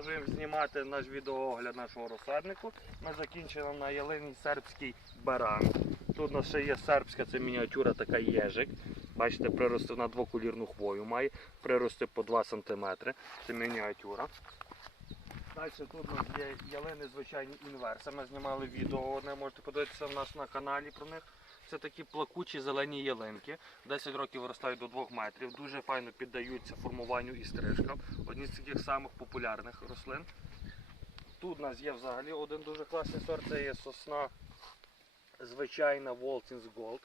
Продовжуємо знімати наш відеоогляд нашого розсаднику. Ми закінчили на ялині сербський баран. Тут у нас ще є сербська, це мініатюра, така єжик. Бачите, прирости на двокулірну хвою має, прирости по 2 см. Це мініатюра. Далі тут у нас є ялини звичайні інверси. Ми знімали відео одне, можете подивитися в нас на каналі про них. Це такі плакучі зелені ялинки. 10 років виростають до 2 метрів. Дуже файно піддаються формуванню і стрижкам. Одні з таких самих популярних рослин. Тут у нас є взагалі один дуже класний сорт, це є сосна звичайна Waltins Gold.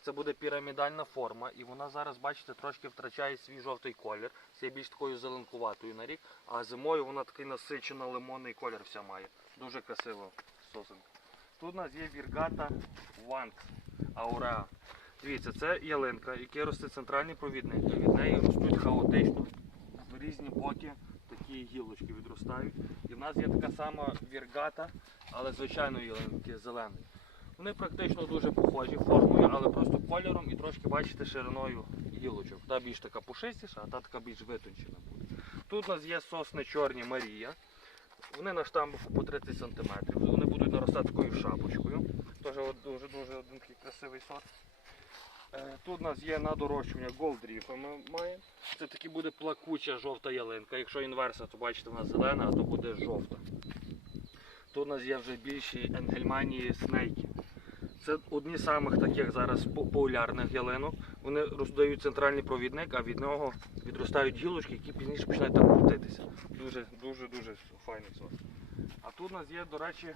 Це буде пірамідальна форма, і вона зараз, бачите, трошки втрачає свій жовтий колір. Це є більш такою зеленкуватою на рік, а зимою вона такий насичено лимонний колір вся має. Дуже красиво сосенка. Тут у нас є віргата Ванкс Ауреа. Дивіться, це ялинка, яка росте центральний провідник. Від неї ростуть хаотично в різні боки такі гілочки відростають. І в нас є така сама віргата, але звичайної ялинки зеленої. Вони практично дуже похожі формою, але просто кольором і трошки бачите шириною гілочок. Та більш така пушистіша, а та така більш витончена буде. Тут у нас є сосни чорні Марія. Вони на штамбуху по 30 см. Вони будуть наростати такою шапочкою. Теж дуже дуже один такий красивий сорт. Е, Тут у нас є на дорощування Gold ми маємо. Це таки буде плакуча жовта ялинка. Якщо інверса, то бачите, вона зелена, а то буде жовта. Тут у нас є вже більші енгельманії снейки. Це одні з самих таких зараз популярних ялинок. Вони роздають центральний провідник, а від нього відростають гілочки, які пізніше починають так крутитися. Дуже, дуже, дуже файний сорт. А тут у нас є, до речі,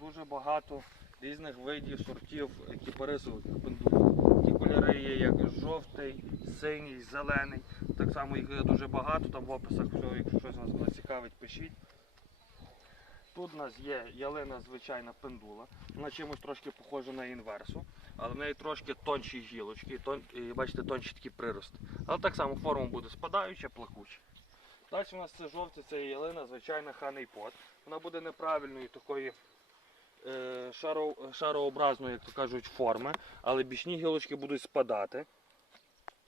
дуже багато різних видів сортів кіпарисових пендулів. Ті кольори є як жовтий, синій, зелений. Так само їх дуже багато, там в описах якщо щось вас цікавить, пишіть. Тут у нас є ялина звичайна пендула. Вона чимось трошки похожа на інверсу, але в неї трошки тонші гілочки, тон, і бачите, тонші такі прирости. Але так само форма буде спадаюча, плакуча. Далі у нас це жовте, це ялина, звичайна ханий пот. Вона буде неправильної такої е, шаро, шарообразної, як то кажуть, форми, але бічні гілочки будуть спадати.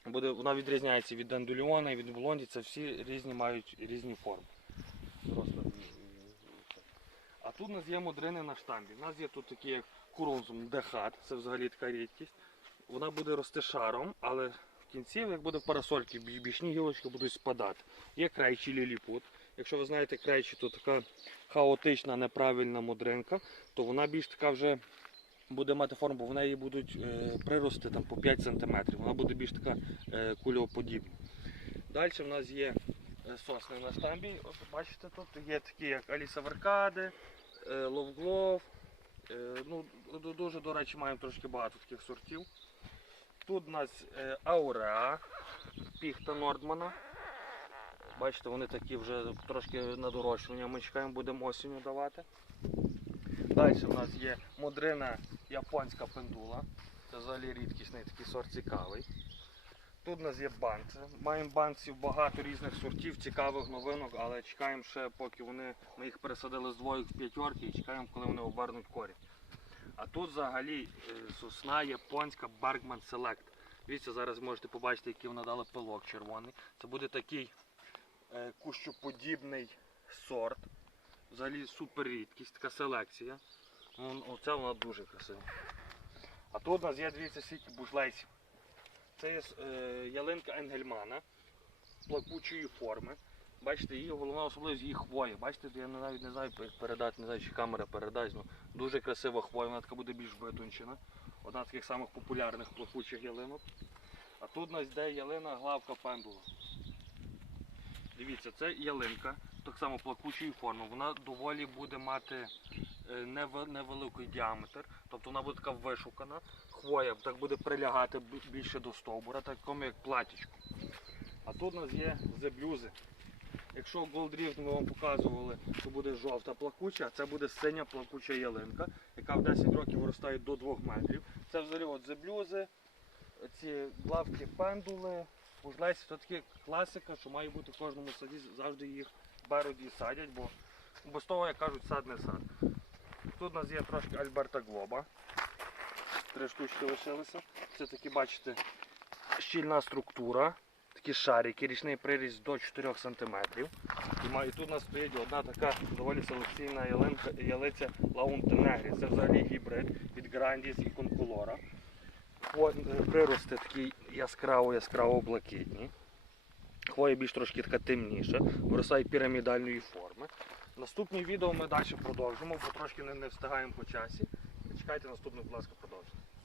Буде, вона відрізняється від дендуліона і від блонді, це всі різні мають різні форми. Просто, тут у нас є модрини на штамбі. У нас є тут такі як курунзум дехат, це взагалі така рідкість. Вона буде рости шаром, але в кінці, як буде в парасольці, бі- бічні гілочки будуть спадати. Є крайчі ліліпут. Якщо ви знаєте крайчі, то така хаотична, неправильна модринка, то вона більш така вже буде мати форму, бо в неї будуть е, прирости там, по 5 см. Вона буде більш така е, кульоподібна. Далі в нас є е, сосни на штамбі. От бачите, тут є такі як Аліса Веркади, е, Ловглов. Е, ну, дуже, до речі, маємо трошки багато таких сортів. Тут у нас е, Ауреа, піхта Нордмана. Бачите, вони такі вже трошки на дорощування. Ми чекаємо, будемо осінню давати. Далі в нас є модрина японська пендула. Це взагалі рідкісний такий сорт цікавий. Тут у нас є банці. Маємо банців багато різних сортів, цікавих новинок, але чекаємо ще, поки вони, ми їх пересадили з двоїх в п'ятерки і чекаємо, коли вони обернуть корінь. А тут взагалі е, сосна японська Bergman Select. Дивіться, зараз можете побачити, який вона дала пилок червоний. Це буде такий е, кущоподібний сорт. Взагалі супер рідкість, така селекція. Оця вона дуже красива. А тут у нас є, дивіться, скільки бушлейсів. Це е, ялинка Енгельмана плакучої форми. Бачите, її головна особливість її хвоя. Бачите, я навіть не знаю, як передати, не знаю, чи камера передасть. Ну, дуже красива хвоя, вона така буде більш витончена. Одна з таких самих популярних плакучих ялинок. А тут у нас йде ялина главка пендула. Дивіться, це ялинка, так само плакучої форми. Вона доволі буде мати е, невеликий діаметр, тобто вона буде така вишукана. Хвоя так буде прилягати більше до стовбура, такому як платічко. А тут у нас є зеблюзи. Якщо Drift ми вам показували, що буде жовта плакуча, а це буде синя плакуча ялинка, яка в 10 років виростає до 2 метрів. Це взагалі от зеблюзи, ці главки пендули, Ужлесі, це такі класика, що має бути в кожному саді, завжди їх беруть і садять, бо без того, як кажуть, сад не сад. Тут у нас є трошки Альберта Глоба. Три штучки лишилися. Це такі, бачите, щільна структура, такі шарики, річний приріст до 4 см. І, тут у нас стоїть одна така доволі селекційна ялинка, ялиця Лаунтенегрі. Це взагалі гібрид від Грандіс і Конкулора. Е, Прирости такі яскраво-яскраво блакитні. Хвоя більш трошки така темніша, виростає пірамідальної форми. Наступні відео ми далі продовжимо, бо трошки не встигаємо по часі. Чекайте наступних, будь ласка, продовження.